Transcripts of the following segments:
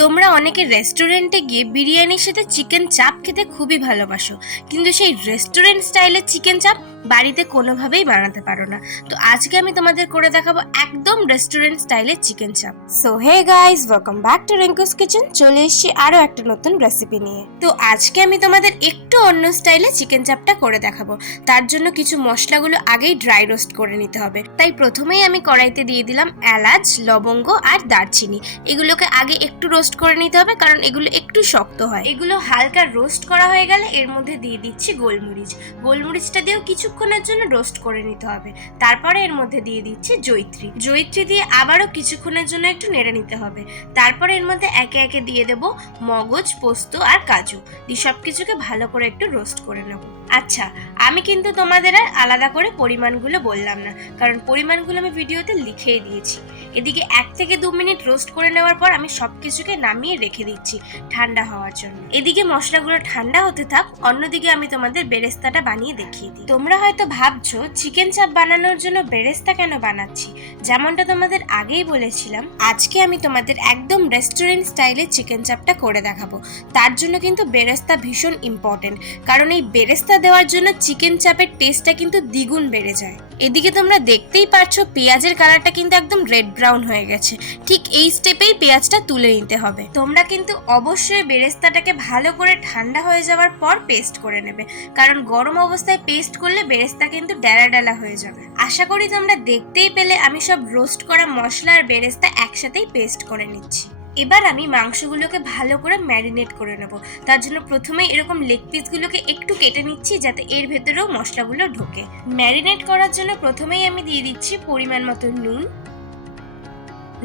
তোমরা অনেকে রেস্টুরেন্টে গিয়ে বিরিয়ানির সাথে চিকেন চাপ খেতে খুবই ভালোবাসো। কিন্তু সেই রেস্টুরেন্ট স্টাইলের চিকেন চাপ বাড়িতে কোনোভাবেই বানাতে পারো না। তো আজকে আমি তোমাদের করে দেখাবো একদম রেস্টুরেন্ট স্টাইলের chicken chaap so hey guys welcome back to Rinku's kitchen চলে এসেছি আরও একটা নতুন রেসিপি নিয়ে। তো আজকে আমি তোমাদের একটু অন্য স্টাইলে চিকেন চাপটা করে দেখাবো। তার জন্য কিছু মশলাগুলো আগেই ড্রাই রোস্ট করে নিতে হবে। তাই প্রথমেই আমি কড়াইতে দিয়ে দিলাম এলাচ লবঙ্গ আর দারচিনি। এগুলোকে আগে একটু রোস্ট করে নিতে হবে কারণ এগুলো একটু শক্ত হয়। এগুলো হালকা রোস্ট করা হয়ে গেলে এর মধ্যে দিয়ে দিচ্ছি গোলমরিচ। গোলমরিচটা দিয়েও কিছুক্ষণের জন্য রোস্ট করে নিতে হবে। তারপরে এর মধ্যে দিয়ে দিচ্ছি জৈত্রী। জৈত্রী দিয়ে আবারও কিছুক্ষণের জন্য একটু নেড়ে নিতে হবে। তারপরে এর মধ্যে একে একে দিয়ে দেব মগজ, পোস্ত আর কাজু। দিয়ে সব কিছুকে ভালো করে একটু রোস্ট করে নেব। আচ্ছা আমি কিন্তু তোমাদের আর আলাদা করে পরিমাণগুলো বললাম না, কারণ পরিমাণগুলো আমি ভিডিওতে লিখেই দিয়েছি। এদিকে এক থেকে দু মিনিট রোস্ট করে নেওয়ার পর আমি সব কিছুকে নামিয়ে রেখে দিচ্ছি ঠান্ডা হওয়ার জন্য। এদিকে মশলাগুলো ঠান্ডা হতে থাক, অন্যদিকে আমি তোমাদের বেরেস্তাটা বানিয়ে দেখিয়ে দিই। তোমরা হয়তো ভাবছ চিকেন চাপ বানানোর জন্য বেরেস্তা কেন বানাচ্ছি? যেমনটা তোমাদের আগেই বলেছিলাম, আজকে আমি তোমাদের একদম রেস্টুরেন্ট স্টাইলে চিকেন চাপটা করে দেখাবো। তার জন্য কিন্তু বেরেস্তা ভীষণ ইম্পর্টেন্ট কারণ এই বেরেস্তা দেওয়ার জন্য চিকেন চাপের টেস্টটা কিন্তু দ্বিগুণ বেড়ে যায়। এদিকে তোমরা দেখতেই পারছ পেঁয়াজের কালারটা কিন্তু একদম রেড ব্রাউন হয়ে গেছে। ঠিক এই স্টেপেই পেঁয়াজটা তুলে নিতে হবে। তোমরা কিন্তু অবশ্যই বেরেস্তাটাকে ভালো করে ঠান্ডা হয়ে যাওয়ার পর পেস্ট করে নেবে। কারণ গরম অবস্থায় পেস্ট করলে বেরেস্তা কিন্তু ডেলা ডেলা হয়ে যাবে। আশা করি তোমরা দেখতেই পেলে আমি সব রোস্ট করা মশলা আর বেরেস্তা একসাথেই পেস্ট করে নিচ্ছি। এবার আমি মাংসগুলোকে ভালো করে ম্যারিনেট করে নেব। তার জন্য প্রথমে এরকম লেগ পিসগুলোকে একটু কেটে নিচ্ছি যাতে এর ভেতরেও মশলাগুলো ঢোকে। ম্যারিনেট করার জন্য প্রথমেই আমি দিয়ে দিচ্ছি পরিমাণ মতো নুন,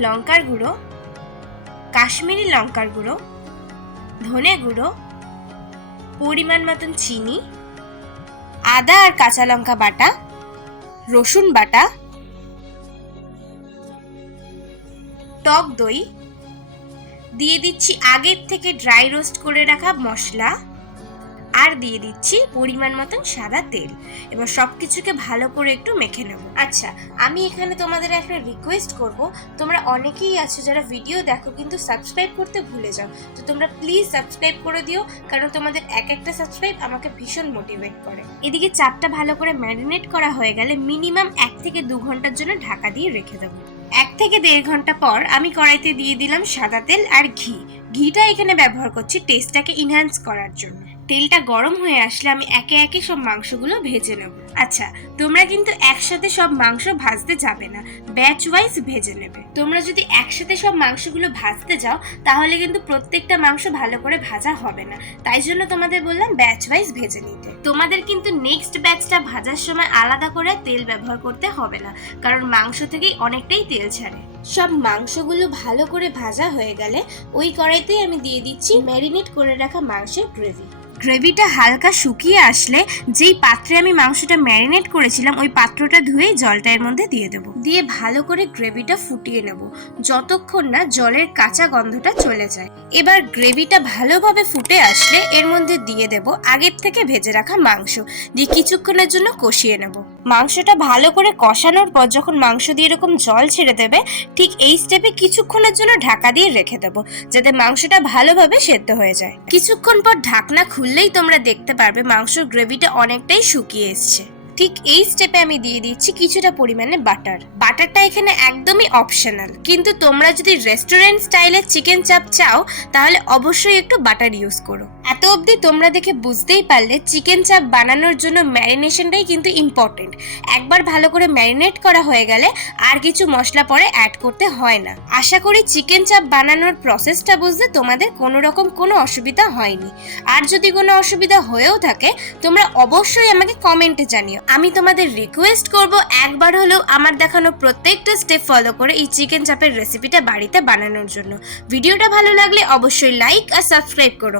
লঙ্কার গুঁড়ো, কাশ্মীরি লঙ্কার গুঁড়ো, ধনে গুঁড়ো, পরিমাণ মতন চিনি আদা আর কাঁচা লঙ্কা বাটা, রসুন বাটা, টক দই, দিয়ে দিচ্ছি আগের থেকে ড্রাই রোস্ট করে রাখা মশলা। আর দিয়ে দিচ্ছি পরিমাণ মতন সাদা তেল। এবার সব কিছুকে ভালো করে একটু মেখে নেব। আচ্ছা আমি এখানে তোমাদের একটা রিকোয়েস্ট করব। তোমরা অনেকেই আছো যারা ভিডিও দেখো কিন্তু সাবস্ক্রাইব করতে ভুলে যাও। তো তোমরা প্লিজ সাবস্ক্রাইব করে দিও, কারণ তোমাদের এক একটা সাবস্ক্রাইব আমাকে ভীষণ মোটিভেট করে। এদিকে চাপটা ভালো করে ম্যারিনেট করা হয়ে গেলে মিনিমাম এক থেকে দু ঘণ্টার জন্য ঢাকা দিয়ে রেখে দেবো। এক থেকে দেড় ঘণ্টা পর আমি কড়াইতে দিয়ে দিলাম সাদা তেল আর ঘি। ঘিটা এখানে ব্যবহার করছি টেস্টটাকে ইনহ্যান্স করার জন্য। তেলটা গরম হয়ে আসলে আমি একে একে সব মাংসগুলো ভেজে নেব। আচ্ছা তোমরা কিন্তু একসাথে সব মাংস ভাজতে যাবে না ব্যাচ ওয়াইজ ভেজে নেবে। তোমরা যদি একসাথে সব মাংসগুলো ভাজতে যাও, তাহলে কিন্তু প্রত্যেকটা মাংস ভালো করে ভাজা হবে না। তাই জন্য তোমাদের বললাম ব্যাচ ওয়াইজ ভেজে নিতে। তোমাদের কিন্তু নেক্সট ব্যাচটা ভাজার সময় আলাদা করে তেল ব্যবহার করতে হবে না, কারণ মাংস থেকেই অনেকটাই তেল ছাড়ে। সব মাংসগুলো ভালো করে ভাজা হয়ে গেলে ওই কড়াইতেই আমি দিয়ে দিচ্ছি ম্যারিনেট করে রাখা মাংসের গ্রেভি। গ্রেভিটা হালকা শুকিয়ে আসলে যেই পাত্রে আমি মাংসটা ম্যারিনেট করেছিলাম, ওই পাত্রটা ধুয়ে জলটা এর মধ্যে দিয়ে দেবো। দিয়ে ভালো করে গ্রেভিটা ফুটিয়ে নেব, যতক্ষণ না জলের কাঁচা গন্ধটা চলে যায়। এবার গ্রেভিটা ভালোভাবে ফুটে আসলে এর মধ্যে দিয়ে দেব আগের থেকে ভেজে রাখা মাংস, দিয়ে কিছুক্ষণের জন্য কষিয়ে নেব। মাংসটা ভালো করে কষানোর পর যখন মাংস দিয়ে এরকম জল ছেড়ে দেবে ঠিক এই স্টেপে কিছুক্ষণের জন্য ঢাকা দিয়ে রেখে দেবো, যাতে মাংসটা ভালোভাবে সেদ্ধ হয়ে যায়। কিছুক্ষণ পর ঢাকনা খুললেই তোমরা দেখতে পারবে মাংসর গ্রেভিটা অনেকটাই শুকিয়ে এসছে। ঠিক এই স্টেপে আমি দিয়ে দিচ্ছি কিছুটা পরিমাণে বাটার। বাটারটা এখানে একদমই অপশনাল কিন্তু তোমরা যদি রেস্টুরেন্ট স্টাইলের চিকেন চাপ চাও, তাহলে অবশ্যই একটু বাটার ইউজ করো। এত অবধি তোমরা দেখে বুঝতেই পারলে চিকেন চাপ বানানোর জন্য ম্যারিনেশনটাই কিন্তু ইম্পর্টেন্ট একবার ভালো করে ম্যারিনেট করা হয়ে গেলে আর কিছু মশলা পরে অ্যাড করতে হয় না। আশা করি চিকেন চাপ বানানোর প্রসেসটা বুঝতে তোমাদের কোনো রকম কোনো অসুবিধা হয়নি। আর যদি কোনো অসুবিধা হয়েও থাকে, তোমরা অবশ্যই আমাকে কমেন্টে জানিও। আমি তোমাদের রিকোয়েস্ট করব একবার হলেও আমার দেখানো প্রত্যেকটা স্টেপ ফলো করে এই চিকেন চাপের রেসিপিটা বাড়িতে বানানোর জন্য। ভিডিওটা ভালো লাগলে অবশ্যই লাইক আর সাবস্ক্রাইব করো।